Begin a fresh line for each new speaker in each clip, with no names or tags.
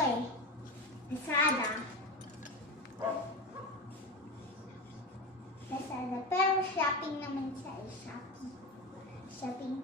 eh. Lazada. Lazada. Pero shopping naman siya eh. Shopping. Shopping.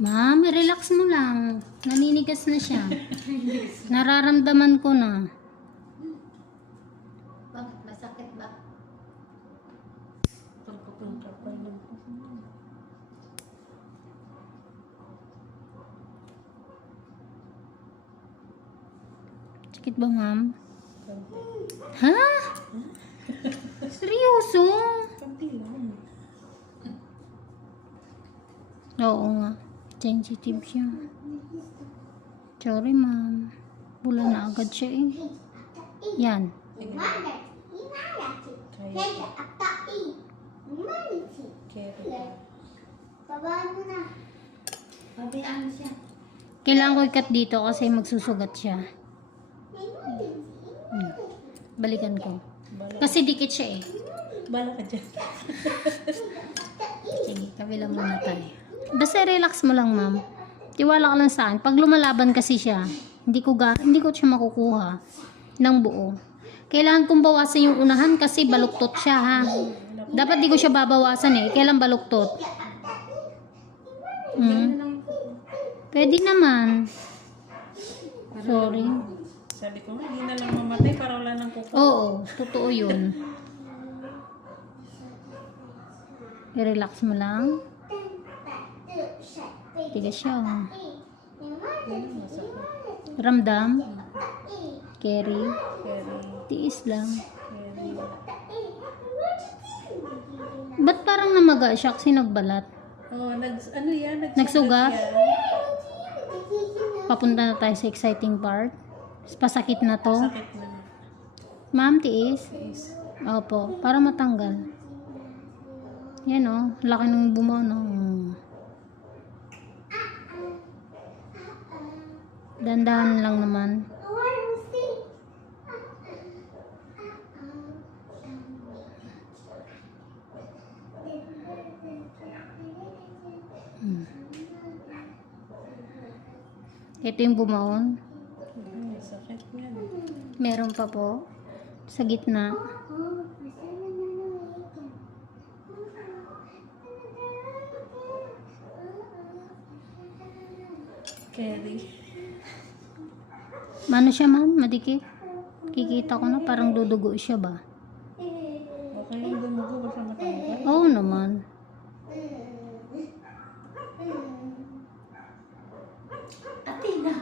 Ma'am, relax mo lang. Naninigas na siya. Nararamdaman ko na.
Bakit? Masakit ba?
Pagpupunta pa lang.
Sakit ba, ma'am? Ha? Seryoso? Oo nga. Sensitive siya. Sorry, ma'am. Bula na agad siya eh. Yan. Kailangan ko ikat dito kasi magsusugat siya. Balikan ko. Kasi dikit siya eh.
bala ka dyan.
Sige, kabila muna tayo. Basta relax mo lang, ma'am. Tiwala ka lang sa akin. Pag lumalaban kasi siya, hindi ko ga hindi ko siya makukuha ng buo. Kailangan kong bawasan yung unahan kasi baluktot siya, ha. Dapat di ko siya babawasan eh. Kailan baluktot? Hmm. Pwede naman. Sorry.
Sabi ko, hindi na lang mamatay para wala nang kuko.
Oo, totoo yun. I-relax mo lang. Tigas siya. oh. Ramdam. Carry. Tiis lang. Ba't parang namaga siya kasi nagbalat?
Oh, nag, ano yan?
Nagsugat?
yan.
Papunta na tayo sa exciting part. Pasakit na to.
Sakit na.
Ma'am, tiis.
Is.
Opo, para matanggal. Yan o, laki ng bumaw no. Dandahan lang naman. Hmm. Ito yung bumaon. Meron pa po. Sa gitna.
Carry.
Mano siya ma'am? Madikit? Kikita ko na parang dudugo siya ba?
Okay lang dumugo basta matanggal.
Oo naman.
Atina.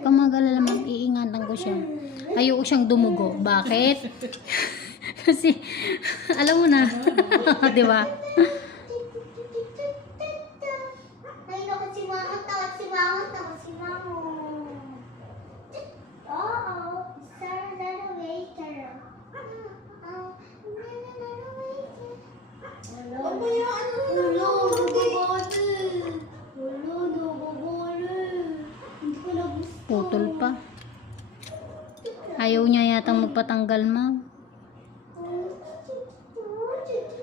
Pamagalala ma'am, iingatan ko siya. Ayoko siyang dumugo. Bakit? Kasi, alam mo na. Di ba?
Ay, naku, si Mama, takot si Mama, takot si Mama. Oo, Sarah Dalawaiter.
Pabayaan mo na.
Ulo, nagugolo. Ulo, nagugolo. Hindi ko na gusto.
Putol pa. Yata magpatanggal ma'am.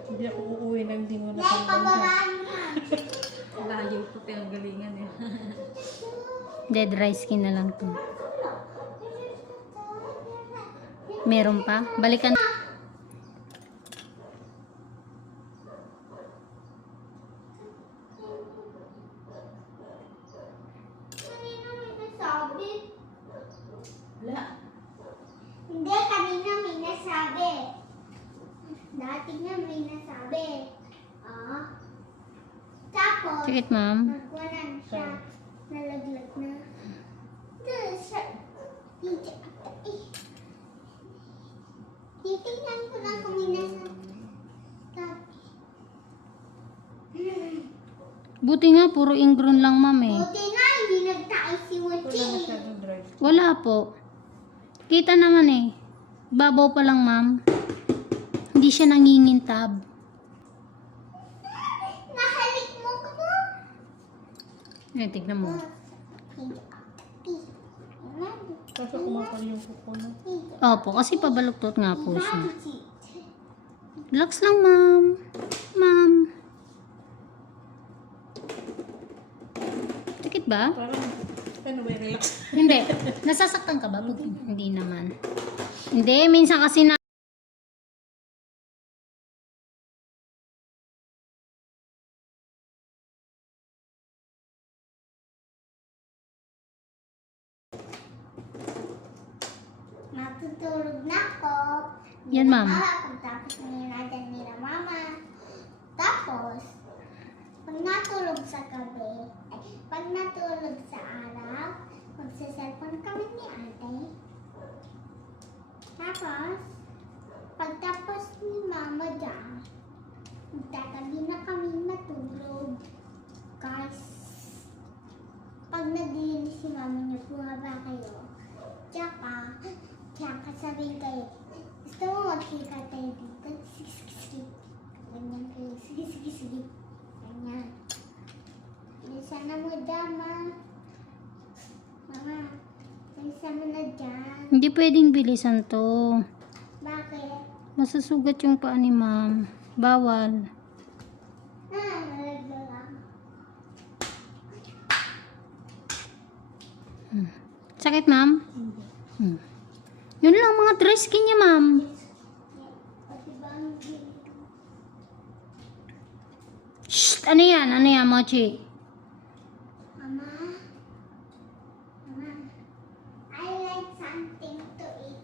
Hindi ako uuwi na hindi mo natanggal.
Layo po ang galingan eh.
Dead dry skin na lang to. Meron pa? Balikan.
Wala.
Kanina may nasabi. Dati nga may nasabi. Ah. Tapos,
Sakit ma'am.
nagwanan siya. Nalaglag na. Doon siya. Hindi eh. Titingnan ko lang kung may nasabi.
Buti nga, puro ingron lang ma'am eh.
Buti nga, hindi nagtaay si
Wala
Mochi.
masyadong dry.
Wala po. Kita naman eh. Babaw pa lang ma'am. Hindi siya nangingintab.
Nahalik mo ko mo.
Eh, tignan mo.
Kaso kumakal yung kuko na.
Opo, kasi pabaluktot nga po siya. Relax lang ma'am. Ma'am. Sakit ba?
Parang Paano ba relax?
Hindi. Nasasaktan ka ba? Hindi naman. Hindi, minsan kasi na...
Matutulog na ako.
Yan, ma'am.
Nila nila mama. Tapos, pag natulog sa gabi, ay, pag natulog sa araw, magsa-cellphone kami ni ate. Tapos, pagtapos ni mama dyan, magtatabi na kami matulog. Guys, pag naglinis si mama niyo, bumaba kayo. Tsaka, tsaka sabihin kayo, gusto mo magkita tayo dito? Sige, sige, sige. Ganyan kayo. Sige, sige, sige. Ganyan. Bilisan na mo dama. Mama, bilisan mo na dyan.
Hindi pwedeng bilisan to.
Bakit?
Masasugat yung paa ni ma'am. Bawal.
Ah, lang.
Sakit, ma'am? Hmm. Yun lang, mga dry skin niya, ma'am. Shh! Ano yan? Ano yan, Mochi?
Mama? Mama? I like something to eat.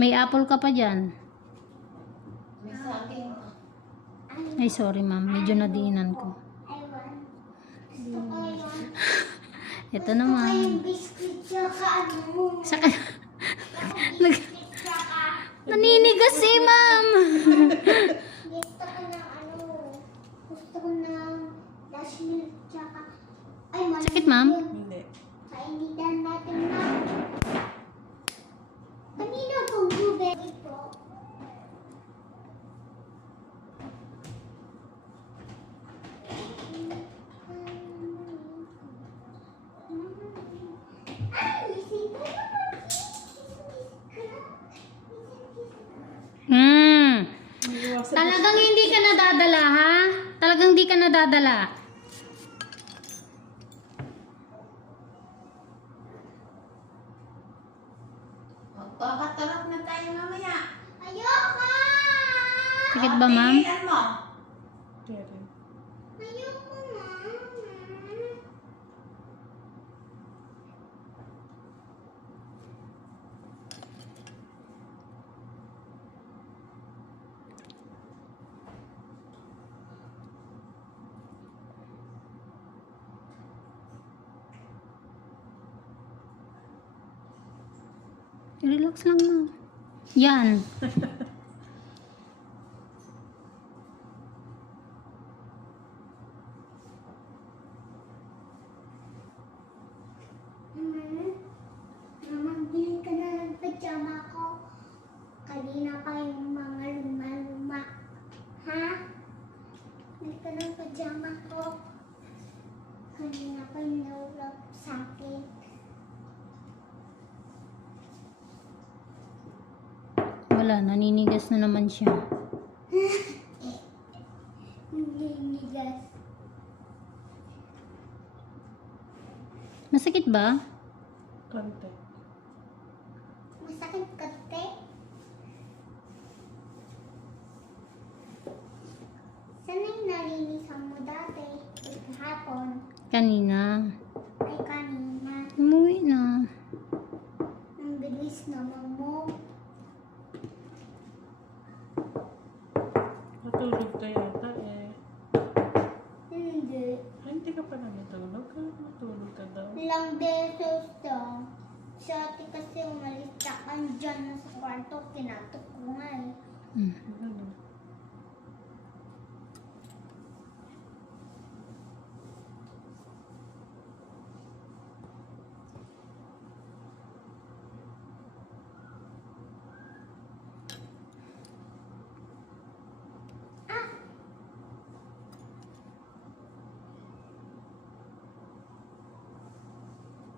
May apple ka pa dyan.
May saging.
Ay, sorry, ma'am. Medyo nadiinan ko.
I want. Gusto ko yung...
Ito naman.
biscuit tsaka ano.
Nag-
tsaka...
Naninigas si ma'am. nadadala, ha? Talagang hindi ka nadadala.
Magpakatarap na tayo mamaya.
Ayoko!
Sakit ba, ma'am?
Tingnan mo.
Karen.
Relax lang, ma'am. Yan.
Kanina pa yung mga luma-luma. Ha? Ka ng pajama ko. Kanina pa yung naulap sa
Wala, naninigas na naman siya.
Hindi nigas.
Masakit ba?
Konti.
Masakit kate. Saan yung nalinisan mo dati? Kahapon.
Kanina.
Ay kanina.
Umuwi na.
Ang bilis naman mo.
Natulog ka yata eh.
Hindi.
Ay, hindi ka pa na natulog. Kaya natulog ka daw.
Ilang beses daw. Si ate kasi umalis ka andyan na kwarto. Kinatok ko nga eh.
Ano?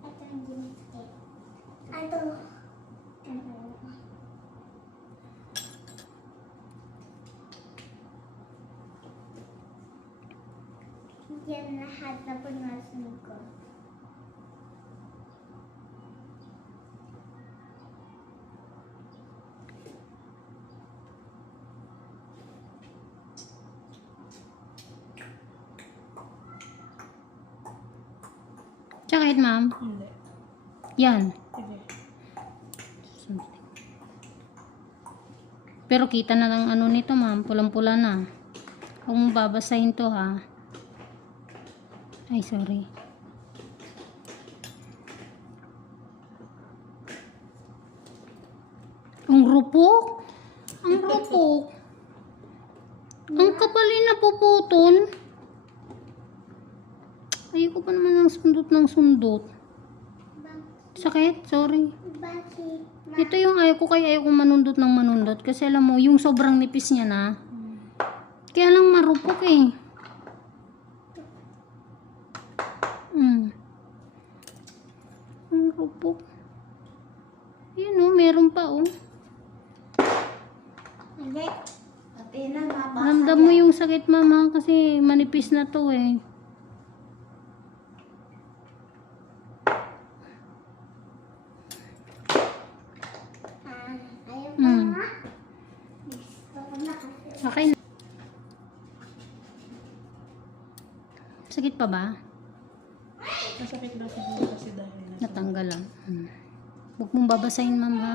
Ito yung ginisket. Ito. Ito. yan lahat na punasan ko.
Tsaka it, ma'am?
Hindi.
Yan. Pero kita na lang ano nito, ma'am. Pulang-pula na. Huwag mo babasahin to, ha. Ay, sorry. Ang rupok. Ang rupok. Ang kapalin na puputol. Ayoko pa naman ng sundot ng sundot. Sakit? Sorry. Ito yung ayaw ko kaya ayaw kong manundot ng manundot. Kasi alam mo, yung sobrang nipis niya na. Kaya lang marupok eh. Mm. Rupok. Yun oh, meron pa oh.
Hindi.
Pati na, mabasa
Ramdam mo yung sakit mama kasi manipis na to eh.
Ah,
Mm.
Gusto ko na.
Okay. Sakit pa ba?
Masakit siguro kasi dahil na.
Natanggal lang. Hmm. Huwag mong babasahin, ma'am, ha?